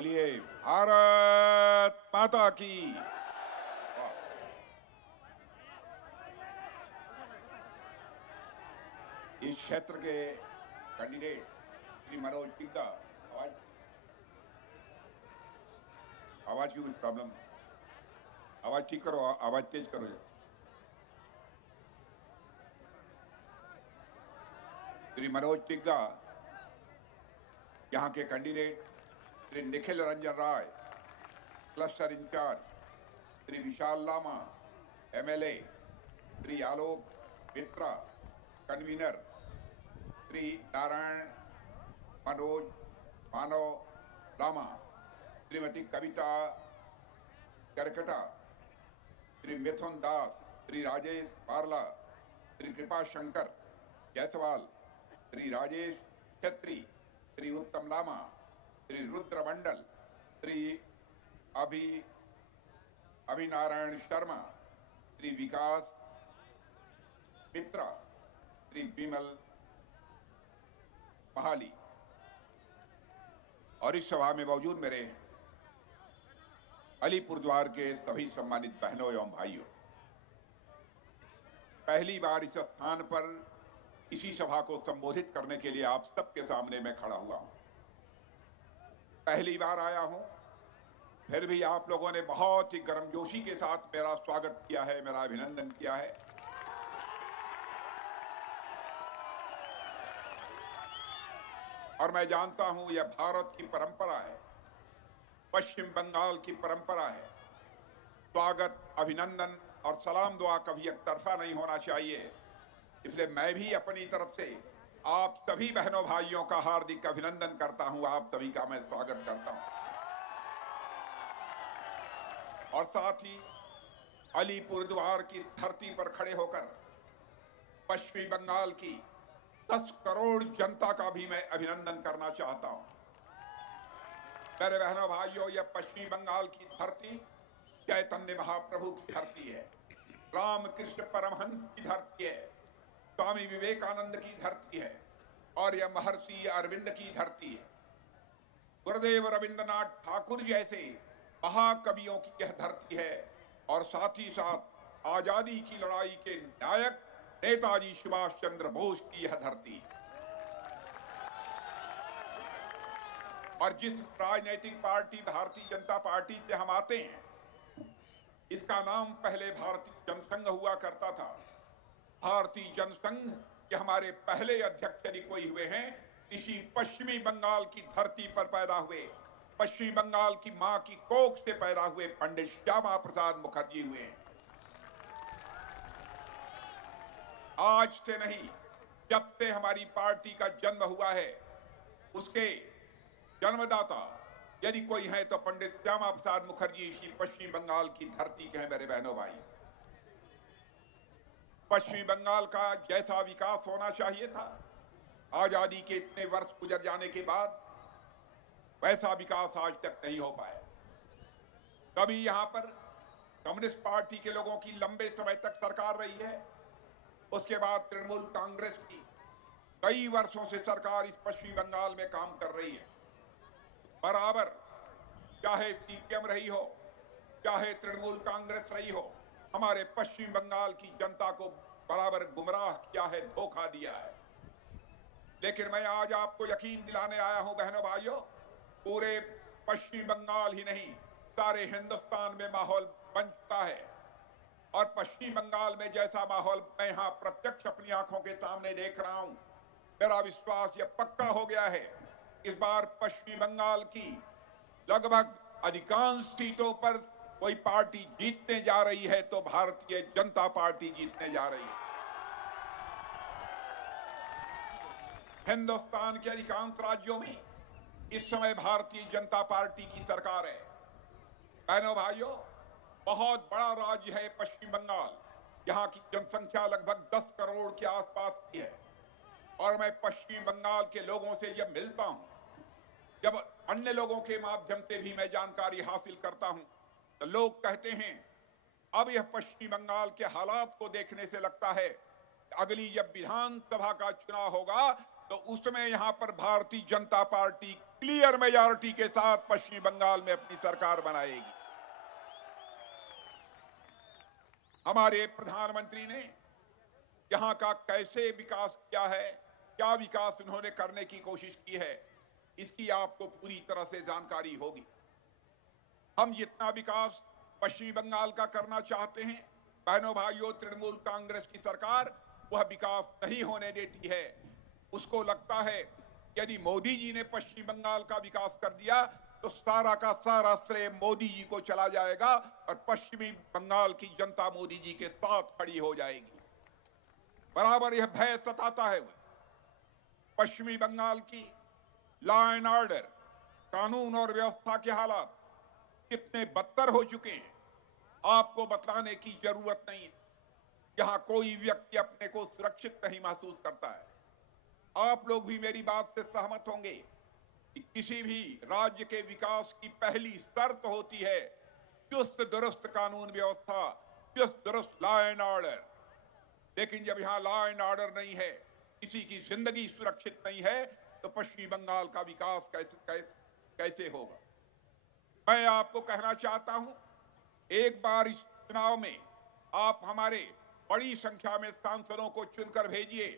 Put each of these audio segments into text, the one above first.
बोलिए भारत माता की। इस क्षेत्र के कैंडिडेट श्री मनोज टिग्गा, आवाज की कुछ प्रॉब्लम, आवाज ठीक करो, आवाज तेज करो। श्री मनोज टिग्गा, यहाँ के कैंडिडेट श्री निखिल रंजन राय, cluster in charge Shri Vishal Lama, MLA Shri Alok मित्रा, कन्वीनर श्री नारायण मनोज मानव लामा, श्रीमती कविता करकटा, श्री मिथुन दास, श्री राजेश बारला, श्री कृपा शंकर जायसवाल, श्री राजेश छत्री, श्री उत्तम लामा, श्री रुद्र मंडल, श्री अभिनारायण शर्मा, श्री विकास मित्रा, श्री विमल महाली और इस सभा में मौजूद मेरे अलीपुरद्वार के सभी सम्मानित बहनों एवं भाइयों, पहली बार इस स्थान पर इसी सभा को संबोधित करने के लिए आप सबके सामने मैं खड़ा हुआ हूं। पहली बार आया हूं, फिर भी आप लोगों ने बहुत ही गर्मजोशी के साथ मेरा स्वागत किया है, मेरा अभिनंदन किया है। और मैं जानता हूं यह भारत की परंपरा है, पश्चिम बंगाल की परंपरा है। स्वागत, अभिनंदन और सलाम दुआ कभी एक तरफा नहीं होना चाहिए। इसलिए मैं भी अपनी तरफ से आप सभी बहनों भाइयों का हार्दिक अभिनंदन करता हूं, आप सभी का मैं स्वागत करता हूं। और साथ ही अलीपुरद्वार की धरती पर खड़े होकर पश्चिमी बंगाल की 10 करोड़ जनता का भी मैं अभिनंदन करना चाहता हूं। मेरे बहनों भाइयों, यह पश्चिमी बंगाल की धरती चैतन्य महाप्रभु की धरती है, रामकृष्ण परमहंस की धरती है, स्वामी विवेकानंद की धरती है और यह महर्षि अरविंद की धरती है। गुरुदेव रविंद्रनाथ ठाकुर जैसे महाकवियों की यह धरती है और साथ ही साथ आजादी की लड़ाई के नायक नेताजी सुभाष चंद्र बोस की यह धरती। और जिस राजनीतिक पार्टी भारतीय जनता पार्टी से हम आते हैं, इसका नाम पहले भारतीय जनसंघ हुआ करता था। भारतीय जनसंघ के हमारे पहले अध्यक्ष यदि कोई हुए हैं, इसी पश्चिमी बंगाल की धरती पर पैदा हुए, पश्चिमी बंगाल की मां की कोख से पैदा हुए पंडित श्यामा प्रसाद मुखर्जी हुए हैं। आज से नहीं, जब से हमारी पार्टी का जन्म हुआ है, उसके जन्मदाता यदि कोई है तो पंडित श्यामा प्रसाद मुखर्जी इसी पश्चिमी बंगाल की धरती के हैं। मेरे बहनों भाई, पश्चिमी बंगाल का जैसा विकास होना चाहिए था आजादी के इतने वर्ष गुजर जाने के बाद, वैसा विकास आज तक नहीं हो पाया। कभी यहां पर कम्युनिस्ट पार्टी के लोगों की लंबे समय तक सरकार रही है, उसके बाद तृणमूल कांग्रेस की कई वर्षों से सरकार इस पश्चिमी बंगाल में काम कर रही है। बराबर, चाहे सीपीएम रही हो, चाहे तृणमूल कांग्रेस रही हो, हमारे पश्चिम बंगाल की जनता को बराबर गुमराह किया है, धोखा दिया है। लेकिन मैं आज आपको यकीन दिलाने आया हूं बहनों भाइयों, पूरे पश्चिमी बंगाल ही नहीं, सारे हिंदुस्तान में माहौल बन चुका है। और पश्चिमी बंगाल में जैसा माहौल मैं यहां प्रत्यक्ष अपनी आंखों के सामने देख रहा हूं, मेरा विश्वास यह पक्का हो गया है, इस बार पश्चिमी बंगाल की लगभग अधिकांश सीटों पर कोई पार्टी जीतने जा रही है तो भारतीय जनता पार्टी जीतने जा रही है। हिंदुस्तान के अधिकांश राज्यों में इस समय भारतीय जनता पार्टी की सरकार है। बहनों भाइयों, बहुत बड़ा राज्य है पश्चिम बंगाल, यहाँ की जनसंख्या लगभग 10 करोड़ के आसपास की है। और मैं पश्चिम बंगाल के लोगों से जब मिलता हूं, जब अन्य लोगों के माध्यम से भी मैं जानकारी हासिल करता हूं, तो लोग कहते हैं अब यह पश्चिम बंगाल के हालात को देखने से लगता है अगली जब विधानसभा का चुनाव होगा तो उसमें यहां पर Bharatiya Janata party clear majority के साथ पश्चिमी बंगाल में अपनी सरकार बनाएगी। हमारे प्रधानमंत्री ने यहां का कैसे विकास किया है, क्या विकास उन्होंने करने की कोशिश की है, इसकी आपको पूरी तरह से जानकारी होगी। हम जितना विकास पश्चिमी बंगाल का करना चाहते हैं, बहनों भाइयों, तृणमूल कांग्रेस की सरकार वह विकास नहीं होने देती है। उसको लगता है यदि मोदी जी ने पश्चिम बंगाल का विकास कर दिया तो सारा का सारा श्रेय मोदी जी को चला जाएगा और पश्चिमी बंगाल की जनता मोदी जी के साथ खड़ी हो जाएगी। बराबर यह भय सताता है। पश्चिमी बंगाल की लॉ एंड ऑर्डर, कानून और व्यवस्था के हालात कितने बदतर हो चुके हैं, आपको बतलाने की जरूरत नहीं है। यहां कोई व्यक्ति अपने को सुरक्षित नहीं महसूस करता है। आप लोग भी मेरी बात से सहमत होंगे कि किसी भी राज्य के विकास की पहली शर्त होती है चुस्त दुरुस्त कानून व्यवस्था, चुस्त दुरुस्त लॉ एंड ऑर्डर। लेकिन जब यहां लॉ एंड ऑर्डर नहीं है, किसी की जिंदगी सुरक्षित नहीं है, तो पश्चिमी बंगाल का विकास कैसे होगा। मैं आपको कहना चाहता हूं, एक बार इस चुनाव में आप हमारे बड़ी संख्या में सांसदों को चुनकर भेजिए।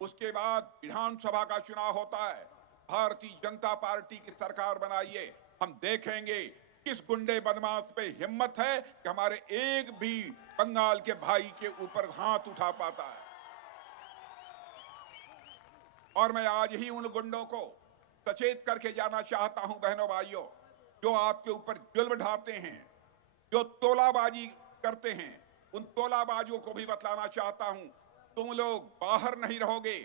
उसके बाद विधानसभा का चुनाव होता है, भारतीय जनता पार्टी की सरकार बनाइए। हम देखेंगे किस गुंडे बदमाश पे हिम्मत है कि हमारे एक भी बंगाल के भाई के ऊपर हाथ उठा पाता है। और मैं आज ही उन गुंडों को सचेत करके जाना चाहता हूं, बहनों भाइयों, जो आपके ऊपर जुल्म ढाते हैं, जो तोलाबाजी करते हैं, उन तोलाबाजियों को भी बतलाना चाहता हूं, तुम लोग बाहर नहीं रहोगे।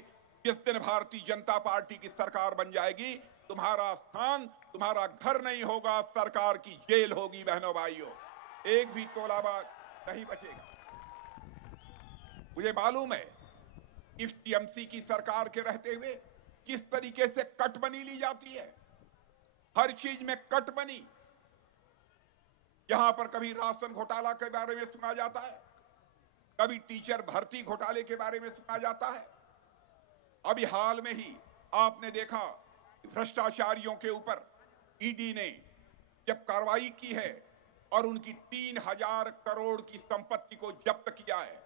जिस दिन भारतीय जनता पार्टी की सरकार बन जाएगी, तुम्हारा स्थान, तुम्हारा घर नहीं होगा, सरकार की जेल होगी। बहनों भाइयों, एक भी तोलाबाज नहीं बचेगा। मुझे मालूम है इस टीएमसी की सरकार के रहते हुए किस तरीके से कटबनी ली जाती है। हर चीज में कटबनी। यहां पर कभी राशन घोटाला के बारे में सुना जाता है, कभी टीचर भर्ती घोटाले के बारे में सुना जाता है। अभी हाल में ही आपने देखा भ्रष्टाचारियों के ऊपर ईडी ने जब कार्रवाई की है और उनकी 3000 करोड़ की संपत्ति को जब्त किया है।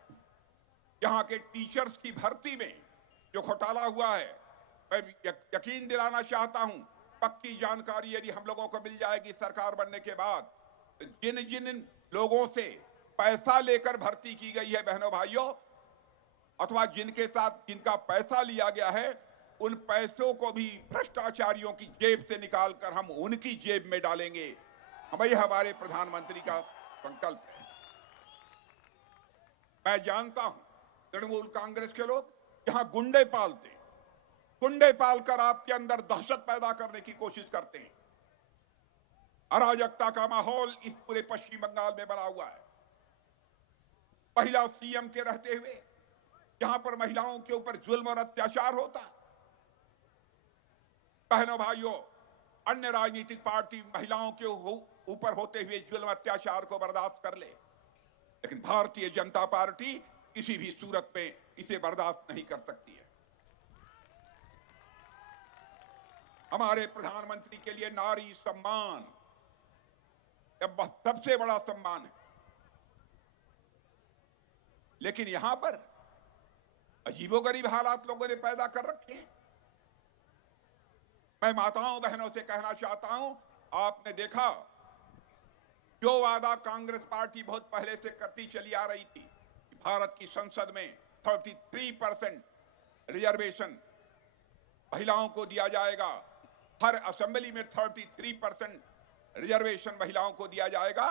यहां के टीचर्स की भर्ती में जो घोटाला हुआ है, मैं यकीन दिलाना चाहता हूं, पक्की जानकारी यदि हम लोगों को मिल जाएगी सरकार बनने के बाद, जिन जिन लोगों से पैसा लेकर भर्ती की गई है, बहनों भाइयों, अथवा जिनके साथ जिनका पैसा लिया गया है, उन पैसों को भी भ्रष्टाचारियों की जेब से निकालकर हम उनकी जेब में डालेंगे। वही हमारे प्रधानमंत्री का संकल्प है। मैं जानता हूं तृणमूल कांग्रेस के लोग यहां गुंडे पालते, गुंडे पालकर आपके अंदर दहशत पैदा करने की कोशिश करते हैं। अराजकता का माहौल इस पूरे पश्चिम बंगाल में बना हुआ है। महिला सीएम के रहते हुए यहां पर महिलाओं के ऊपर जुल्म और अत्याचार होता। बहनों भाइयों, अन्य राजनीतिक पार्टी महिलाओं के ऊपर होते हुए जुल्म अत्याचार को बर्दाश्त कर ले, लेकिन भारतीय जनता पार्टी किसी भी सूरत में इसे बर्दाश्त नहीं कर सकती है। हमारे प्रधानमंत्री के लिए नारी सम्मान सबसे बड़ा सम्मान है, लेकिन यहां पर अजीबोगरीब हालात लोगों ने पैदा कर रखे हैं। मैं माताओं बहनों से कहना चाहता हूं, आपने देखा जो वादा कांग्रेस पार्टी बहुत पहले से करती चली आ रही थी, भारत की संसद में 33% रिजर्वेशन महिलाओं को दिया जाएगा, हर असेंबली में 33% रिजर्वेशन महिलाओं को दिया जाएगा,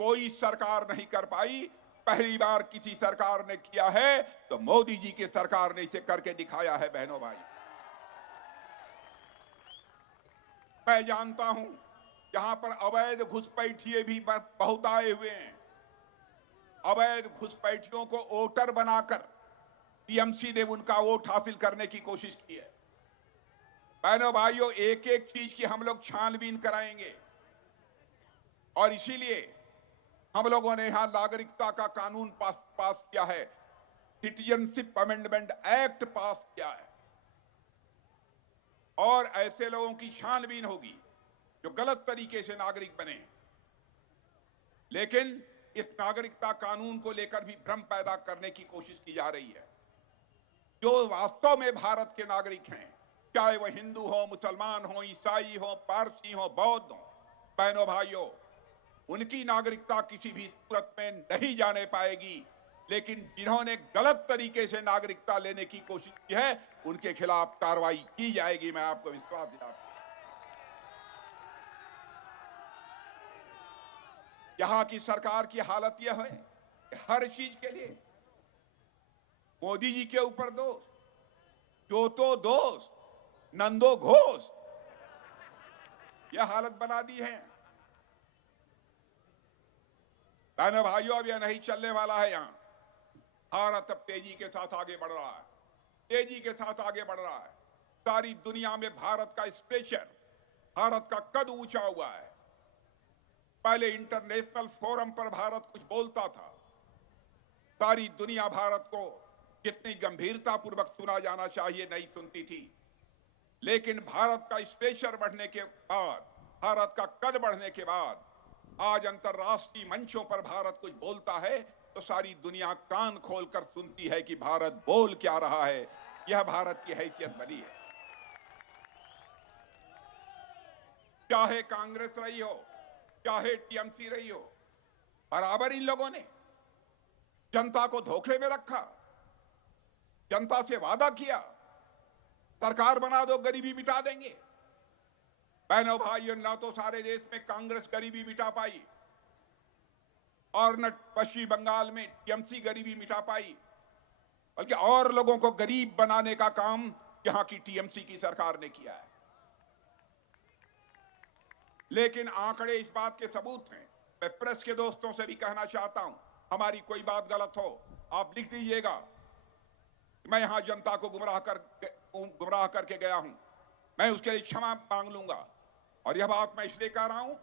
कोई सरकार नहीं कर पाई। पहली बार किसी सरकार ने किया है तो मोदी जी की सरकार ने इसे करके दिखाया है। बहनों भाई, मैं जानता हूं यहां पर अवैध घुसपैठिए भी बहुत आए हुए हैं। अवैध घुसपैठियों को वोटर बनाकर टीएमसी ने उनका वोट हासिल करने की कोशिश की है। बहनों भाइयों, एक एक चीज की हम लोग छानबीन कराएंगे और इसीलिए हम लोगों ने यहां नागरिकता का कानून पास किया है, सिटीजनशिप अमेंडमेंट एक्ट पास किया है। और ऐसे लोगों की छानबीन होगी जो गलत तरीके से नागरिक बने। लेकिन इस नागरिकता कानून को लेकर भी भ्रम पैदा करने की कोशिश की जा रही है। जो वास्तव में भारत के नागरिक हैं, चाहे वह हिंदू हो, मुसलमान हो, ईसाई हो, पारसी हो, बौद्ध हो, बहनों भाइयों, उनकी नागरिकता किसी भी सूरत में नहीं जाने पाएगी। लेकिन जिन्होंने गलत तरीके से नागरिकता लेने की कोशिश की है, उनके खिलाफ कार्रवाई की जाएगी, मैं आपको विश्वास दिलाता हूं। यहां की सरकार की हालत यह है कि हर चीज के लिए मोदी जी के ऊपर दोष, जो तो दोष, नंदो घोष, यह हालत बना दी है। बहनों भाइयों, अब यह नहीं चलने वाला है। यहां भारत अब तेजी के साथ आगे बढ़ रहा है, तेजी के साथ आगे बढ़ रहा है। सारी दुनिया में भारत का स्टेचर, भारत का कद ऊंचा हुआ है। पहले इंटरनेशनल फोरम पर भारत कुछ बोलता था, सारी दुनिया भारत को जितनी गंभीरता पूर्वक सुना जाना चाहिए नहीं सुनती थी। लेकिन भारत का स्टेचर बढ़ने के बाद, भारत का कद बढ़ने के बाद, आज अंतर्राष्ट्रीय मंचों पर भारत कुछ बोलता है तो सारी दुनिया कान खोलकर सुनती है कि भारत बोल क्या रहा है। यह भारत की हैसियत बनी है। चाहे कांग्रेस रही हो, चाहे टीएमसी रही हो, बराबर इन लोगों ने जनता को धोखे में रखा, जनता से वादा किया सरकार बना दो, गरीबी मिटा देंगे। बहनों भाइयों, न तो सारे देश में कांग्रेस गरीबी मिटा पाई और न पश्चिम बंगाल में टीएमसी गरीबी मिटा पाई, बल्कि और लोगों को गरीब बनाने का काम यहां की टीएमसी की सरकार ने किया है। लेकिन आंकड़े इस बात के सबूत हैं। मैं प्रेस के दोस्तों से भी कहना चाहता हूं, हमारी कोई बात गलत हो आप लिख दीजिएगा। मैं यहां जनता को गुमराह करके गया हूं, मैं उसके लिए क्षमा मांग लूंगा। और यह बात मैं इसलिए कह रहा हूं,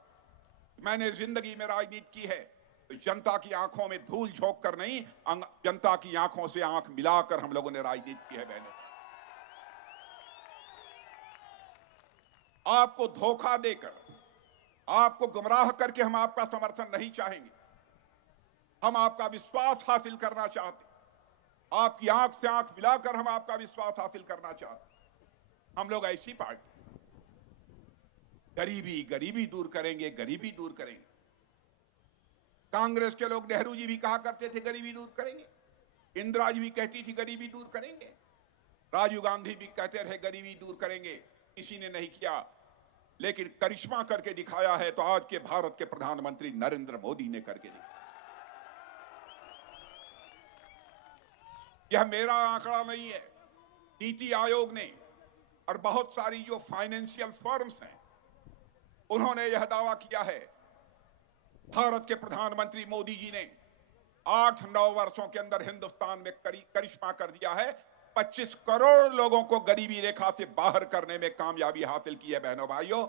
मैंने जिंदगी में राजनीति की है तो जनता की आंखों में धूल झोंक कर नहीं, जनता की आंखों से आंख मिलाकर हम लोगों ने राजनीति की है। बहनों, आपको धोखा देकर, आपको गुमराह करके हम आपका समर्थन नहीं चाहेंगे। हम आपका विश्वास हासिल करना चाहते, आपकी आंख से आंख मिलाकर हम आपका विश्वास हासिल करना चाहते। हम लोग ऐसी पार्टी, गरीबी दूर करेंगे, गरीबी दूर करेंगे। कांग्रेस के लोग, नेहरू जी भी कहा करते थे गरीबी दूर करेंगे, इंदिरा जी भी कहती थी गरीबी दूर करेंगे, राजीव गांधी भी कहते रहे गरीबी दूर करेंगे, किसी ने नहीं किया। लेकिन करिश्मा करके दिखाया है तो आज के भारत के प्रधानमंत्री नरेंद्र मोदी ने करके दिखाया। यह मेरा आंकड़ा नहीं है, नीति आयोग ने और बहुत सारी जो फाइनेंशियल फर्म्स हैं उन्होंने यह दावा किया है। भारत के प्रधानमंत्री मोदी जी ने 8-9 वर्षों के अंदर हिंदुस्तान में करिश्मा कर दिया है। 25 करोड़ लोगों को गरीबी रेखा से बाहर करने में कामयाबी हासिल की है। बहनों भाइयों,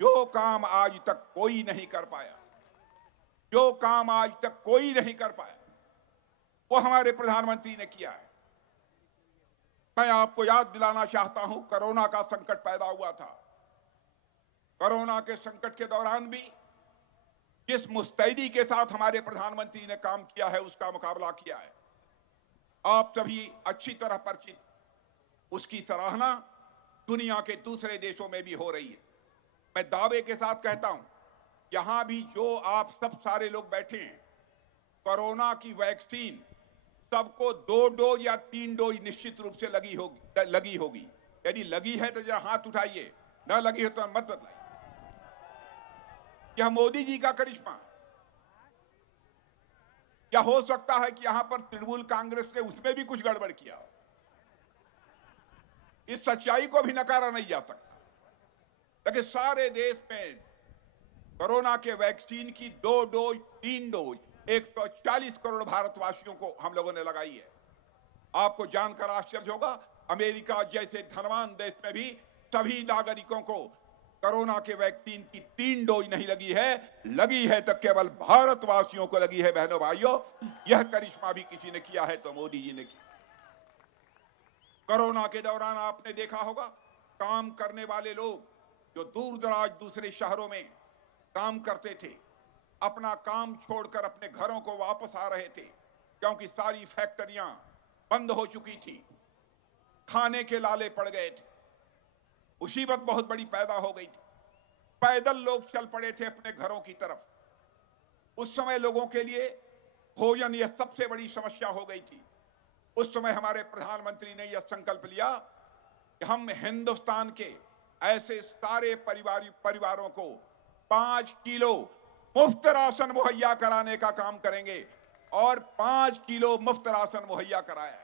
जो काम आज तक कोई नहीं कर पाया, जो काम आज तक कोई नहीं कर पाया, वो हमारे प्रधानमंत्री ने किया है। मैं आपको याद दिलाना चाहता हूं, कोरोना का संकट पैदा हुआ था। कोरोना के संकट के दौरान भी जिस मुस्तैदी के साथ हमारे प्रधानमंत्री ने काम किया है, उसका मुकाबला किया है। आप सभी अच्छी तरह परिचित, उसकी सराहना दुनिया के दूसरे देशों में भी हो रही है। मैं दावे के साथ कहता हूं, यहां भी जो आप सब सारे लोग बैठे हैं, कोरोना की वैक्सीन सबको 2 डोज या 3 डोज निश्चित रूप से लगी होगी। यदि लगी है तो जरा हाथ उठाइए, न लगी है तो मत बतलाइए। यह मोदी जी का करिश्मा। क्या हो सकता है कि यहां पर तृणमूल कांग्रेस ने उसमें भी कुछ गड़बड़ किया? इस सच्चाई को भी नकारा नहीं जा सकता। लेकिन सारे देश में कोरोना के वैक्सीन की 2 डोज 3 डोज 140 करोड़ भारतवासियों को हम लोगों ने लगाई है। आपको जानकर आश्चर्य होगा, अमेरिका जैसे धनवान देश में भी सभी नागरिकों को कोरोना के वैक्सीन की 3 डोज नहीं लगी है, लगी है तो केवल भारतवासियों को लगी है। बहनों भाइयों, यह करिश्मा भी किसी ने किया है तो मोदी जी ने किया। कोरोना के दौरान आपने देखा होगा काम करने वाले लोग जो दूर दराज दूसरे शहरों में काम करते थे, अपना काम छोड़कर अपने घरों को वापस आ रहे थे, क्योंकि सारी फैक्ट्रियां बंद हो चुकी थी, खाने के लाले पड़ गए थे, मुसीबत बहुत बड़ी पैदा हो गई थी। पैदल लोग चल पड़े थे अपने घरों की तरफ। उस समय लोगों के लिए भोजन यह सबसे बड़ी समस्या हो गई थी। उस समय हमारे प्रधानमंत्री ने यह संकल्प लिया कि हम हिंदुस्तान के ऐसे सारे परिवारों को 5 किलो मुफ्त राशन मुहैया कराने का काम करेंगे, और 5 किलो मुफ्त राशन मुहैया कराया।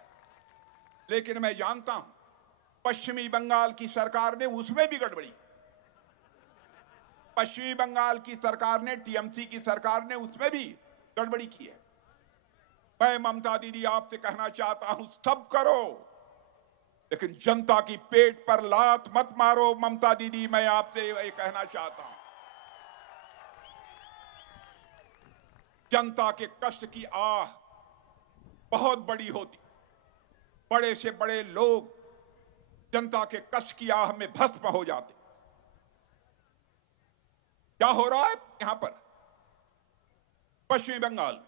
लेकिन मैं जानता हूं पश्चिमी बंगाल की सरकार ने उसमें भी गड़बड़ी, पश्चिमी बंगाल की सरकार ने, टीएमसी की सरकार ने उसमें भी गड़बड़ी की है। मैं ममता दीदी आपसे कहना चाहता हूं, सब करो, लेकिन जनता की पेट पर लात मत मारो। ममता दीदी, मैं आपसे ये कहना चाहता हूं, जनता के कष्ट की आह बहुत बड़ी होती। बड़े से बड़े लोग जनता के कष्ट की आह में भस्म हो जाते। क्या हो रहा है यहां पर पश्चिमी बंगाल?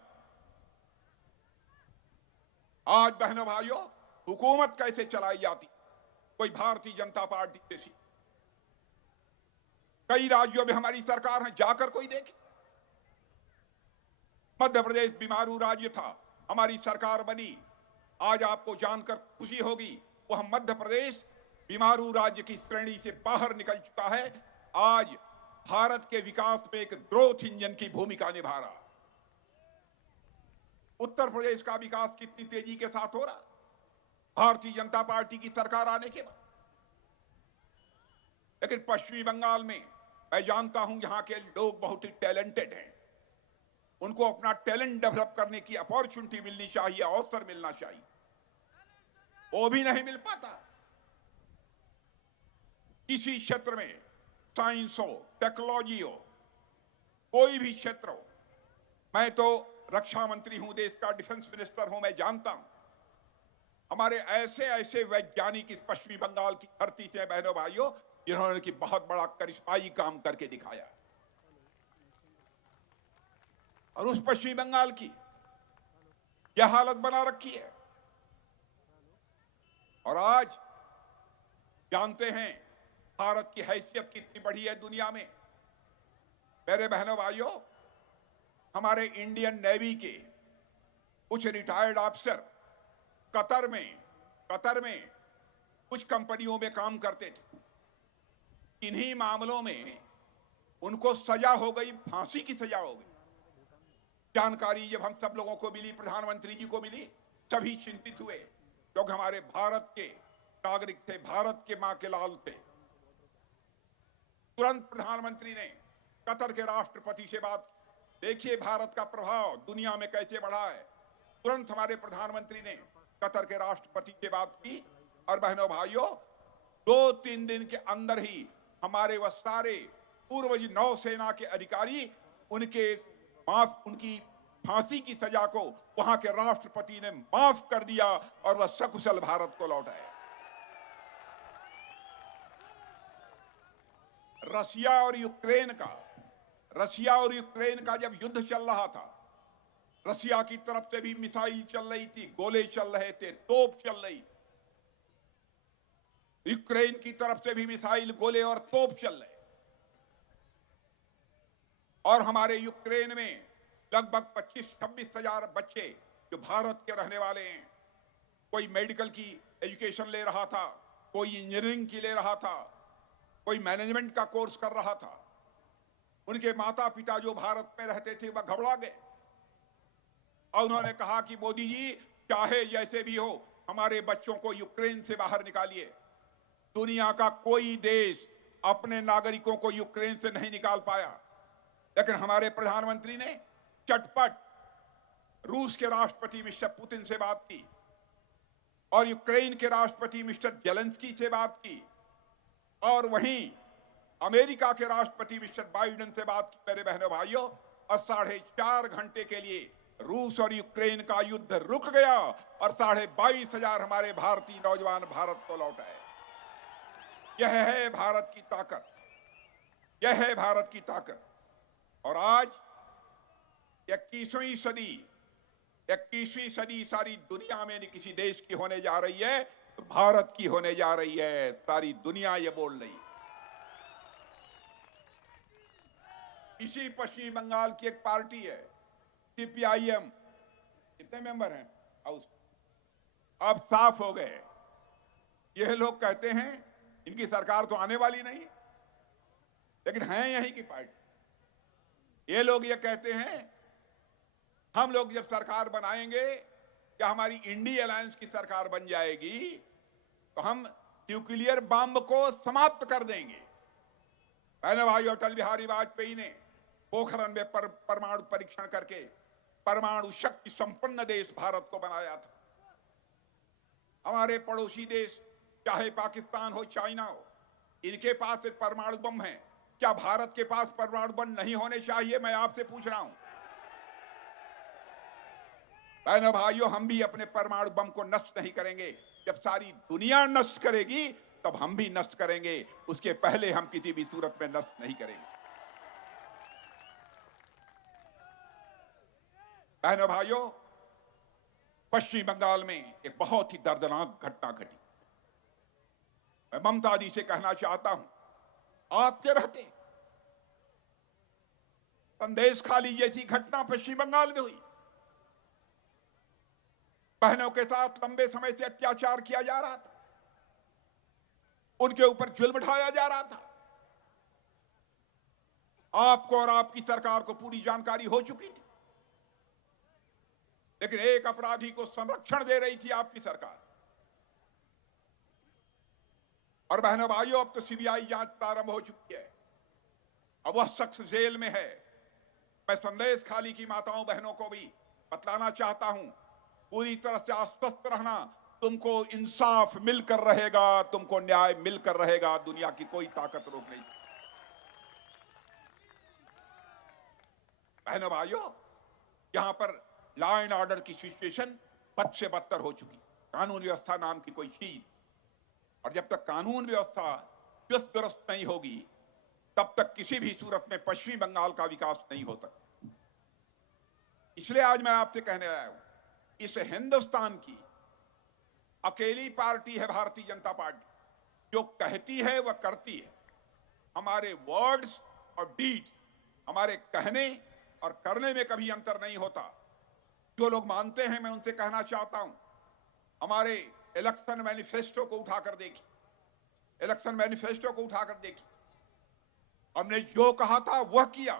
आज बहनों भाइयों, हुकूमत कैसे चलाई जाती? कोई भारतीय जनता पार्टी जैसी। कई राज्यों में हमारी सरकार है, जाकर कोई देखे। मध्य प्रदेश बीमारू राज्य था, हमारी सरकार बनी। आज आपको जानकर खुशी होगी, वह मध्य प्रदेश बीमारू राज्य की श्रेणी से बाहर निकल चुका है। आज भारत के विकास में एक ग्रोथ इंजन की भूमिका निभा रहा। उत्तर प्रदेश का विकास कितनी तेजी के साथ हो रहा भारतीय जनता पार्टी की सरकार आने के बाद। लेकिन पश्चिमी बंगाल में मैं जानता हूं यहां के लोग बहुत ही टैलेंटेड हैं, उनको अपना टैलेंट डेवलप करने की अपॉर्चुनिटी मिलनी चाहिए, अवसर मिलना चाहिए, वो भी नहीं मिल पाता। किसी क्षेत्र में, साइंस हो, टेक्नोलॉजी हो, कोई भी क्षेत्र हो, मैं तो रक्षा मंत्री हूं, देश का डिफेंस मिनिस्टर हूं, मैं जानता हूं हमारे ऐसे ऐसे वैज्ञानिक इस पश्चिमी बंगाल की धरती से, बहनों भाइयों, जिन्होंने की बहुत बड़ा करिश्माई काम करके दिखाया। और उस पश्चिमी बंगाल की क्या हालत बना रखी है। और आज जानते हैं भारत की हैसियत कितनी बढ़ी है दुनिया में। मेरे बहनों भाइयों, हमारे इंडियन नेवी के कुछ रिटायर्ड ऑफिसर कतर में कुछ कंपनियों में काम करते थे। इन्हीं मामलों में उनको सजा हो गई, फांसी की सजा हो गई। जानकारी जब हम सब लोगों को मिली, प्रधानमंत्री जी को मिली, सभी चिंतित हुए, क्योंकि हमारे भारत के नागरिक थे, भारत के मां के लाल थे। तुरंत प्रधानमंत्री ने कतर के राष्ट्रपति से बात, देखिए भारत का प्रभाव दुनिया में कैसे बढ़ा है। तुरंत हमारे प्रधानमंत्री ने कतर के राष्ट्रपति से बात की, और बहनों भाइयों, 2-3 दिन के अंदर ही हमारे वह सारे पूर्वज नौसेना के अधिकारी उनकी फांसी की सजा को वहां के राष्ट्रपति ने माफ कर दिया, और वह सकुशल भारत को लौटाया। रशिया और यूक्रेन का जब युद्ध चल रहा था, रशिया की तरफ से भी मिसाइल चल रही थी, गोले चल रहे थे, तोप चल रही। यूक्रेन की तरफ से भी मिसाइल, गोले और तोप चल रहे। और हमारे यूक्रेन में लगभग 25-26 हजार बच्चे जो भारत के रहने वाले हैं, कोई मेडिकल की एजुकेशन ले रहा था, कोई इंजीनियरिंग की ले रहा था, कोई मैनेजमेंट का कोर्स कर रहा था। उनके माता पिता जो भारत में रहते थे वह घबरा गए, और उन्होंने कहा कि मोदी जी, चाहे जैसे भी हो, हमारे बच्चों को यूक्रेन से बाहर निकालिए। दुनिया का कोई देश अपने नागरिकों को यूक्रेन से नहीं निकाल पाया, लेकिन हमारे प्रधानमंत्री ने चटपट रूस के राष्ट्रपति मिस्टर पुतिन से बात की, और यूक्रेन के राष्ट्रपति मिस्टर जेलेंस्की से बात की, और वहीं अमेरिका के राष्ट्रपति मिस्टर बाइडेन से बात की। मेरे बहनों भाइयों, और 4.5 घंटे के लिए रूस और यूक्रेन का युद्ध रुक गया, और 22,500 हमारे भारतीय नौजवान भारत को लौट आए। यह है भारत की ताकत, यह है भारत की ताकत। और आज 21वीं सदी सारी दुनिया में नहीं किसी देश की होने जा रही है, तो भारत की होने जा रही है। सारी दुनिया ये बोल रही है। इसी पश्चिम बंगाल की एक पार्टी है सीपीआईएम, कितने मेंबर हैं हाउस? अब साफ हो गए। यह लोग कहते हैं इनकी सरकार तो आने वाली नहीं, लेकिन हैं यहीं की पार्टी। ये लोग ये कहते हैं हम लोग जब सरकार बनाएंगे या हमारी इंडी अलायंस की सरकार बन जाएगी तो हम न्यूक्लियर बम को समाप्त कर देंगे। पहले भाई अटल बिहारी वाजपेयी ने पोखरण में परमाणु परीक्षण करके परमाणु शक्ति संपन्न देश भारत को बनाया था। हमारे पड़ोसी देश चाहे पाकिस्तान हो चाइना हो, इनके पास एक परमाणु बम है। क्या भारत के पास परमाणु बम नहीं होने चाहिए? मैं आपसे पूछ रहा हूं। बहनों भाइयों, हम भी अपने परमाणु बम को नष्ट नहीं करेंगे। जब सारी दुनिया नष्ट करेगी तब हम भी नष्ट करेंगे, उसके पहले हम किसी भी सूरत में नष्ट नहीं करेंगे। बहनों भाइयों, पश्चिम बंगाल में एक बहुत ही दर्दनाक घटना घटी। मैं ममता दी से कहना चाहता हूं, आपके रहते संदेश खाली जैसी घटना पश्चिम बंगाल में हुई। बहनों के साथ लंबे समय से अत्याचार किया जा रहा था, उनके ऊपर जुल्म ढाया जा रहा था। आपको और आपकी सरकार को पूरी जानकारी हो चुकी थी, लेकिन एक अपराधी को संरक्षण दे रही थी आपकी सरकार। और बहनों भाइयों, अब तो सीबीआई जांच प्रारंभ हो चुकी है। अब वह शख्स जेल में है। मैं संदेश खाली की माताओं बहनों को भी बतलाना चाहता हूं, पूरी तरह से आश्वस्त रहना, तुमको इंसाफ मिलकर रहेगा, तुमको न्याय मिलकर रहेगा। दुनिया की कोई ताकत रोक नहीं। बहनों भाइयों, यहां पर लॉ एंड ऑर्डर की सिचुएशन बद से बदतर हो चुकी। कानून व्यवस्था नाम की कोई चीज, और जब तक कानून व्यवस्था चुस्त दुरुस्त नहीं होगी तब तक किसी भी सूरत में पश्चिमी बंगाल का विकास नहीं हो सकता। इसलिए आज मैं आपसे कहने आया हूं, इस हिंदुस्तान की अकेली पार्टी है भारतीय जनता पार्टी, जो कहती है वह करती है। हमारे वर्ड्स और डीड्स, हमारे कहने और करने में कभी अंतर नहीं होता। जो लोग मानते हैं, मैं उनसे कहना चाहता हूं, हमारे इलेक्शन मैनिफेस्टो को उठाकर देखिए, इलेक्शन मैनिफेस्टो को उठाकर देखिए। हमने जो कहा था वह किया।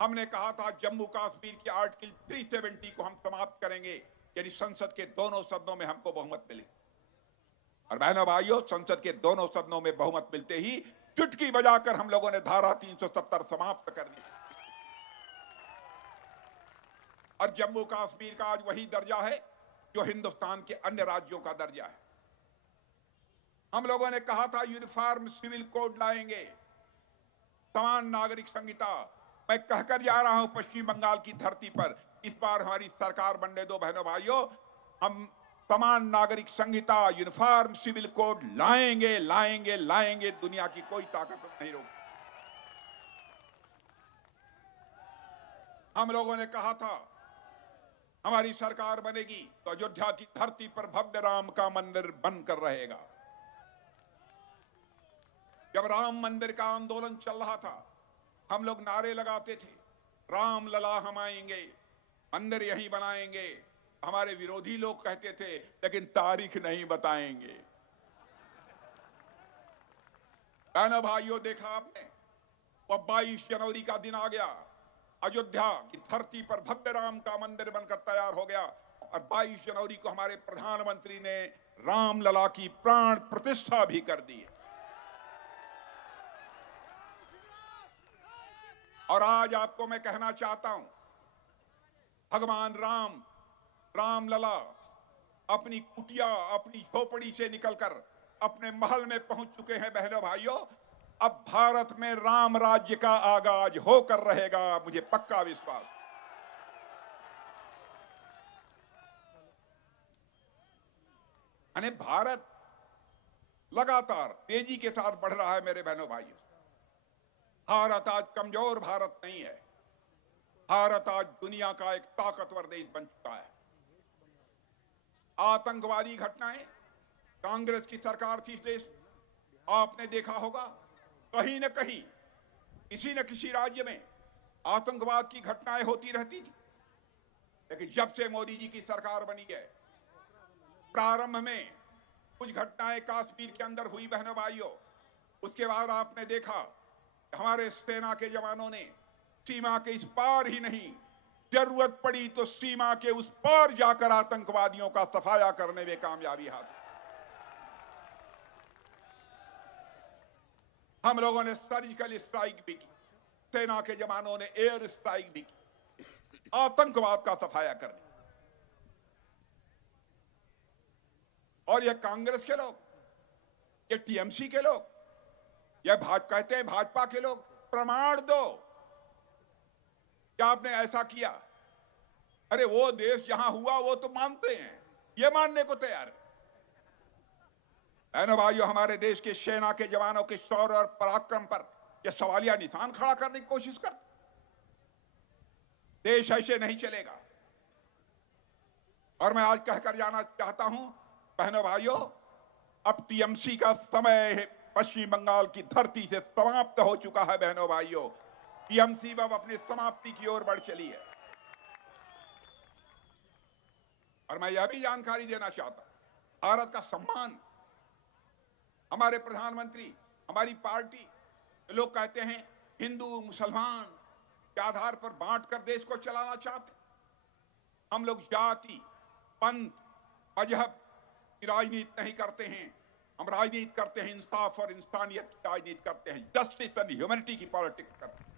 हमने कहा था जम्मू कश्मीर की आर्टिकल 370 को हम समाप्त करेंगे यदि संसद के दोनों सदनों में हमको बहुमत मिले। और बहनों भाइयों, संसद के दोनों सदनों में बहुमत मिलते ही चुटकी बजाकर हम लोगों ने धारा 370 समाप्त कर दी। और जम्मू कश्मीर का आज वही दर्जा है जो हिंदुस्तान के अन्य राज्यों का दर्जा है। हम लोगों ने कहा था यूनिफॉर्म सिविल कोड लाएंगे, समान नागरिक संहिता। मैं कहकर जा रहा हूं पश्चिम बंगाल की धरती पर, इस बार हमारी सरकार बनने दो बहनों भाइयों, हम समान नागरिक संहिता, यूनिफॉर्म सिविल कोड लाएंगे, लाएंगे, लाएंगे। दुनिया की कोई ताकत नहीं रोक। हम लोगों ने कहा था हमारी सरकार बनेगी तो अयोध्या की धरती पर भव्य राम का मंदिर बनकर रहेगा। जब राम मंदिर का आंदोलन चल रहा था, हम लोग नारे लगाते थे, राम लला हम आएंगे, मंदिर यहीं बनाएंगे। हमारे विरोधी लोग कहते थे लेकिन तारीख नहीं बताएंगे। बहनों भाइयों, देखा आपने, वह 22 जनवरी का दिन आ गया, अयोध्या की धरती पर भव्य राम का मंदिर बनकर तैयार हो गया। और 22 जनवरी को हमारे प्रधानमंत्री ने राम लला की प्राण प्रतिष्ठा भी कर दी। और आज आपको मैं कहना चाहता हूं, भगवान राम, राम लला अपनी कुटिया, अपनी झोपड़ी से निकलकर अपने महल में पहुंच चुके हैं। बहनों भाइयों, अब भारत में राम राज्य का आगाज होकर रहेगा, मुझे पक्का विश्वास। भारत लगातार तेजी के साथ बढ़ रहा है मेरे बहनों भाइयों। भारत आज कमजोर भारत नहीं है। भारत आज दुनिया का एक ताकतवर देश बन चुका है। आतंकवादी घटनाएं, कांग्रेस की सरकार थी इस देश, आपने देखा होगा कहीं न कहीं किसी न किसी राज्य में आतंकवाद की घटनाएं होती रहती थी। लेकिन जब से मोदी जी की सरकार बनी है, प्रारंभ में कुछ घटनाएं कश्मीर के अंदर हुई बहनों भाइयों, उसके बाद आपने देखा हमारे सेना के जवानों ने सीमा के इस पार ही नहीं, जरूरत पड़ी तो सीमा के उस पार जाकर आतंकवादियों का सफाया करने में कामयाबी हासिल। हम लोगों ने सर्जिकल स्ट्राइक भी की, सेना के जवानों ने एयर स्ट्राइक भी की, आतंकवाद का सफाया करने। और ये कांग्रेस के लोग, ये टीएमसी के लोग, ये कहते हैं भाजपा के लोग, प्रमाण दो क्या आपने ऐसा किया। अरे वो देश जहां हुआ वो तो मानते हैं, ये मानने को तैयार है। बहनों भाइयों, हमारे देश के सेना के जवानों के शौर्य और पराक्रम पर यह सवालिया निशान खड़ा करने की कोशिश कर। देश ऐसे नहीं चलेगा। और मैं आज कहकर जाना चाहता हूं बहनों भाइयों, अब टीएमसी का समय पश्चिम बंगाल की धरती से समाप्त हो चुका है। बहनों भाइयों, टीएमसी अब अपनी समाप्ति की ओर बढ़ चली है। और मैं यह भी जानकारी देना चाहता हूं, भारत का सम्मान हमारे प्रधानमंत्री, हमारी पार्टी, लोग कहते हैं हिंदू मुसलमान के आधार पर बांटकर देश को चलाना चाहते। हम लोग जाति, पंथ, मजहब की राजनीति नहीं करते हैं। हम राजनीति करते हैं इंसाफ और इंसानियत की राजनीति करते हैं, जस्टिस एंड ह्यूमैनिटी की पॉलिटिक्स करते हैं।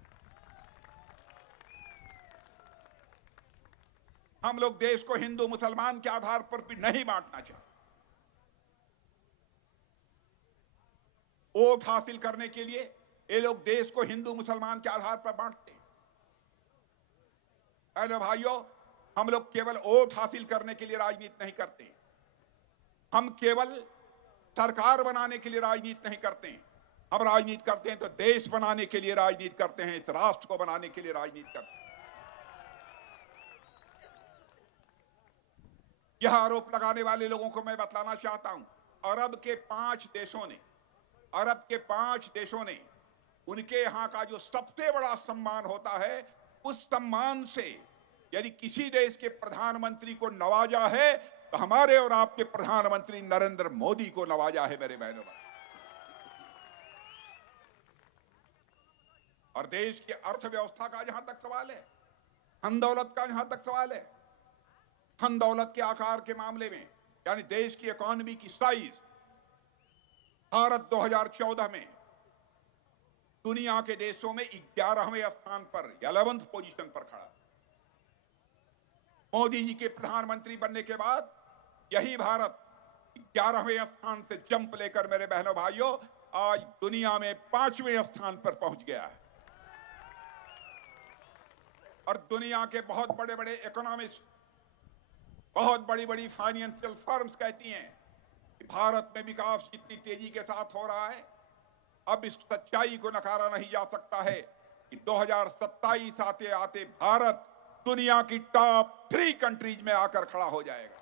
हम लोग देश को हिंदू मुसलमान के आधार पर भी नहीं बांटना चाहते। वोट हासिल करने के लिए ये लोग देश को हिंदू मुसलमान के आधार पर बांटते हैं। अरे भाइयों, हम लोग केवल वोट हासिल करने के लिए राजनीति नहीं करते। हम केवल सरकार बनाने के लिए राजनीति नहीं करते हैं। हम राजनीति करते हैं तो देश बनाने के लिए राजनीति करते हैं, इस राष्ट्र को बनाने के लिए राजनीति करते हैं। यह आरोप लगाने वाले लोगों को मैं बतलाना चाहता हूं, अरब के 5 देशों ने उनके यहां का जो सबसे बड़ा सम्मान होता है, उस सम्मान से यदि किसी देश के प्रधानमंत्री को नवाजा है तो हमारे और आपके प्रधानमंत्री नरेंद्र मोदी को नवाजा है मेरे बहनों। और देश की अर्थव्यवस्था का जहां तक सवाल है, धन दौलत का जहां तक सवाल है, धन दौलत के आकार के मामले में, यानी देश की इकोनॉमी की साइज, भारत 2014 में दुनिया के देशों में 11वें स्थान पर, 11th पोजीशन पर खड़ा। मोदी जी के प्रधानमंत्री बनने के बाद यही भारत 11वें स्थान से जंप लेकर मेरे बहनों भाइयों आज दुनिया में 5वें स्थान पर पहुंच गया है। और दुनिया के बहुत बड़े बड़े इकोनॉमिस्ट, बहुत बड़ी बड़ी फाइनेंशियल फर्म्स कहती हैं कि भारत में विकास कितनी तेजी के साथ हो रहा है, अब इस सच्चाई को नकारा नहीं जा सकता है कि 2027 आते आते भारत दुनिया की टॉप 3 कंट्रीज में आकर खड़ा हो जाएगा।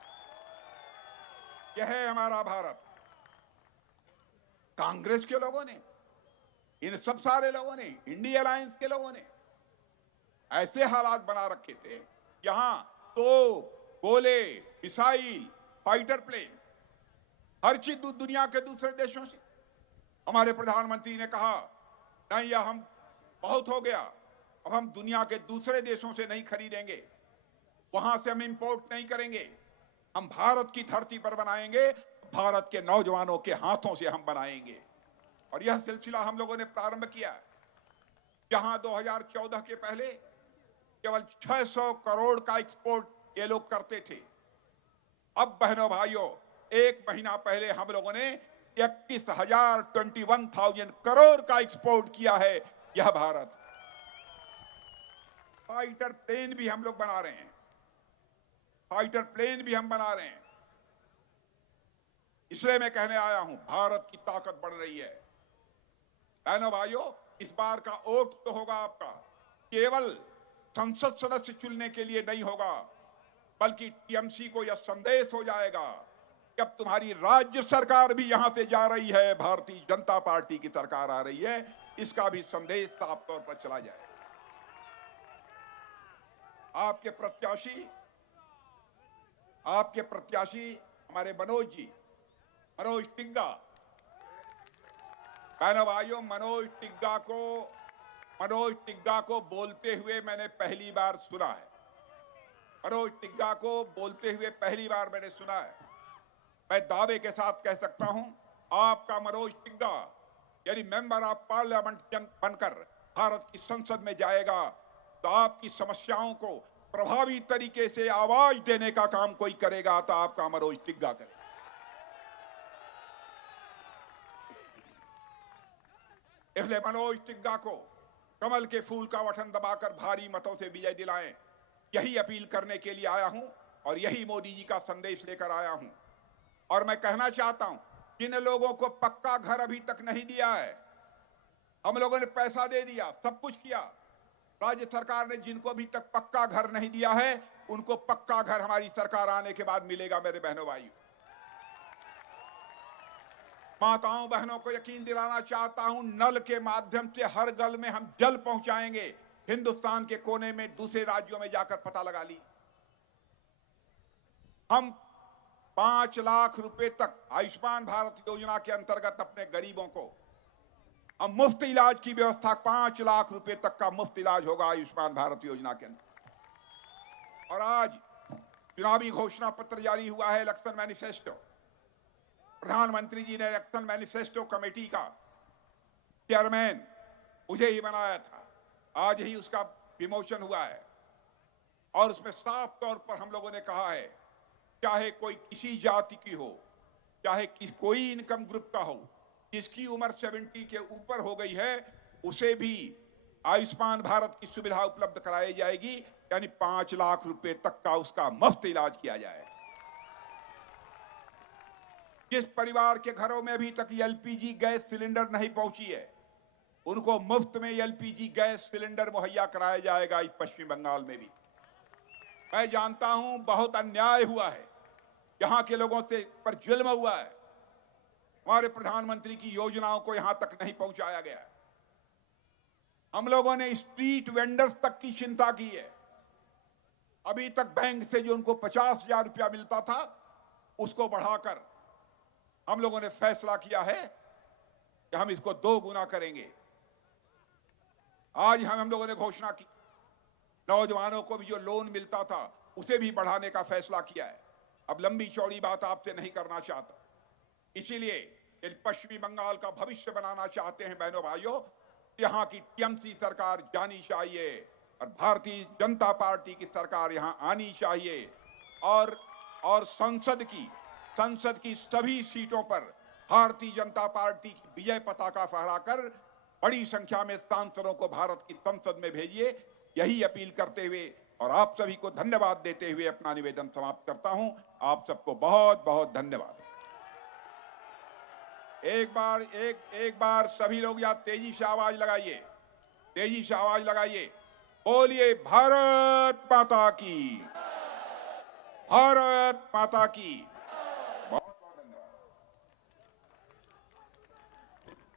यह है हमारा भारत। कांग्रेस के लोगों ने, इन सब सारे लोगों ने, इंडिया अलायंस के लोगों ने ऐसे हालात बना रखे थे, यहां तो गोले, मिसाइल, फाइटर प्लेन, हर चीज दुनिया के दूसरे देशों से। हमारे प्रधानमंत्री ने कहा नहीं, यह हम बहुत हो गया, अब हम दुनिया के दूसरे देशों से नहीं खरीदेंगे, वहां से हम इंपोर्ट नहीं करेंगे, हम भारत की धरती पर बनाएंगे, भारत के नौजवानों के हाथों से हम बनाएंगे। और यह सिलसिला हम लोगों ने प्रारंभ किया। जहां 2014 के पहले केवल 600 करोड़ का एक्सपोर्ट ये लोग करते थे, अब बहनों भाइयों 1 महीना पहले हम लोगों ने 21,000 करोड़ का एक्सपोर्ट किया है। यह भारत। फाइटर प्लेन भी हम लोग बना रहे हैं, फाइटर प्लेन भी हम बना रहे हैं। इसलिए मैं कहने आया हूं, भारत की ताकत बढ़ रही है। बहनों भाइयों, इस बार का वोट तो होगा आपका, केवल संसद सदस्य चुनने के लिए नहीं होगा, बल्कि टीएमसी को यह संदेश हो जाएगा कि अब तुम्हारी राज्य सरकार भी यहां से जा रही है, भारतीय जनता पार्टी की सरकार आ रही है, इसका भी संदेश साफ तौर पर चला जाएगा। आपके प्रत्याशी हमारे मनोज टिग्गा, बहनों भाइयों, मनोज टिग्गा को बोलते हुए मैंने पहली बार सुना है। मनोज टिग्गा को बोलते हुए पहली बार मैंने सुना है। मैं दावे के साथ कह सकता हूं, आपका मनोज टिग्गा यदि मेंबर ऑफ पार्लियामेंट बनकर भारत की संसद में जाएगा तो आपकी समस्याओं को प्रभावी तरीके से आवाज देने का काम कोई करेगा तो आपका मनोज टिग्गा करेगा। इसलिए मनोज टिग्गा को कमल के फूल का बटन दबाकर भारी मतों से विजय दिलाएं, यही अपील करने के लिए आया हूं और यही मोदी जी का संदेश लेकर आया हूं। और मैं कहना चाहता हूं, जिन लोगों को पक्का घर अभी तक नहीं दिया है, हम लोगों ने पैसा दे दिया, सब कुछ किया, राज्य सरकार ने जिनको अभी तक पक्का घर नहीं दिया है उनको पक्का घर हमारी सरकार आने के बाद मिलेगा। मेरे बहनों भाइयों, माताओं बहनों को यकीन दिलाना चाहता हूं, नल के माध्यम से हर घर में हम जल पहुंचाएंगे। हिंदुस्तान के कोने में दूसरे राज्यों में जाकर पता लगा ली, हम 5 लाख रुपए तक आयुष्मान भारत योजना के अंतर्गत अपने गरीबों को हम मुफ्त इलाज की व्यवस्था, 5 लाख रुपए तक का मुफ्त इलाज होगा आयुष्मान भारत योजना के अंतर्गत। और आज चुनावी घोषणा पत्र जारी हुआ है, इलेक्शन मैनिफेस्टो। प्रधानमंत्री जी ने इलेक्शन मैनिफेस्टो कमेटी का चेयरमैन मुझे ही बनाया था, आज ही उसका विमोचन हुआ है। और उसमें साफ तौर पर हम लोगों ने कहा है, चाहे कोई किसी जाति की हो, चाहे कोई इनकम ग्रुप का हो, जिसकी उम्र 70 के ऊपर हो गई है उसे भी आयुष्मान भारत की सुविधा उपलब्ध कराई जाएगी, यानी 5 लाख रुपए तक का उसका मुफ्त इलाज किया जाए। जिस परिवार के घरों में अभी तक एलपीजी गैस सिलेंडर नहीं पहुंची है, उनको मुफ्त में एलपीजी गैस सिलेंडर मुहैया कराया जाएगा इस पश्चिम बंगाल में भी। मैं जानता हूं बहुत अन्याय हुआ है, यहां के लोगों से पर जुल्म हुआ है, हमारे प्रधानमंत्री की योजनाओं को यहां तक नहीं पहुंचाया गया। हम लोगों ने स्ट्रीट वेंडर्स तक की चिंता की है। अभी तक बैंक से जो उनको 50,000 रुपया मिलता था उसको बढ़ाकर हम लोगों ने फैसला किया है कि हम इसको 2 गुना करेंगे। आज हम लोगों ने घोषणा की, नौजवानों को भी जो लोन मिलता था उसे भी बढ़ाने का फैसला किया है। अब लंबी चौड़ी बात आपसे नहीं करना चाहता, इसीलिए यदि पश्चिमी बंगाल का भविष्य बनाना चाहते हैं बहनों भाइयों, यहाँ की टीएमसी सरकार जानी चाहिए और भारतीय जनता पार्टी की सरकार यहाँ आनी चाहिए। और संसद की सभी सीटों पर भारतीय जनता पार्टी की विजय पताका फहराकर बड़ी संख्या में सांसदों को भारत की संसद में भेजिए, यही अपील करते हुए और आप सभी को धन्यवाद देते हुए अपना निवेदन समाप्त करता हूं। आप सबको बहुत बहुत धन्यवाद। एक बार सभी लोग यहाँ तेजी से आवाज लगाइए, बोलिए भारत माता की, भारत माता की।